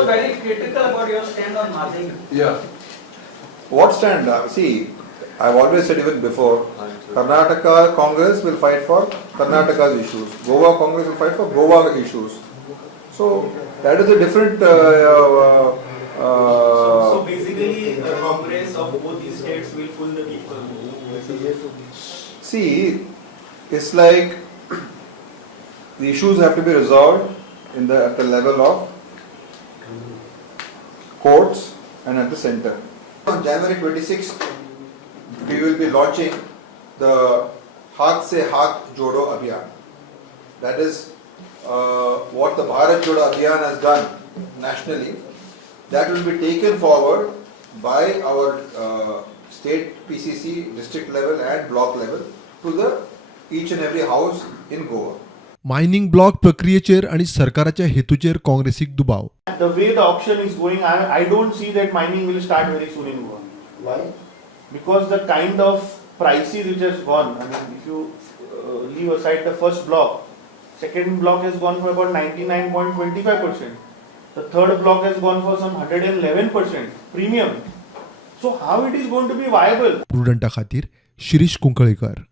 was very critical about your stand on Mhadei. Yeah. What stand? See, I've always said even before, Karnataka Congress will fight for Karnataka's issues. Goa Congress will fight for Goa issues. So that is a different. So basically, Congress of both these states will fool the people. See, it's like the issues have to be resolved at the level of courts and at the center. On January 26th, we will be launching the Haath Se Haath Jodo Abhiyan. That is what the Bharat Jodo Abhiyan has done nationally. That will be taken forward by our state PCC, district level and block level to each and every house in Goa. Mining block प्रक्रियेचेर आणि सरकाराच्या हेतूचेर काँग्रेसीक दुबाव. The way the auction is going, I don't see that mining will start very soon in Goa. Why? Because the kind of prices which has gone, I mean, if you leave aside the first block, second block has gone for about 99.25%. The third block has gone for some 111% premium. So how it is going to be viable? प्रुडंटा खातीर शिरीष कुंकळेकर.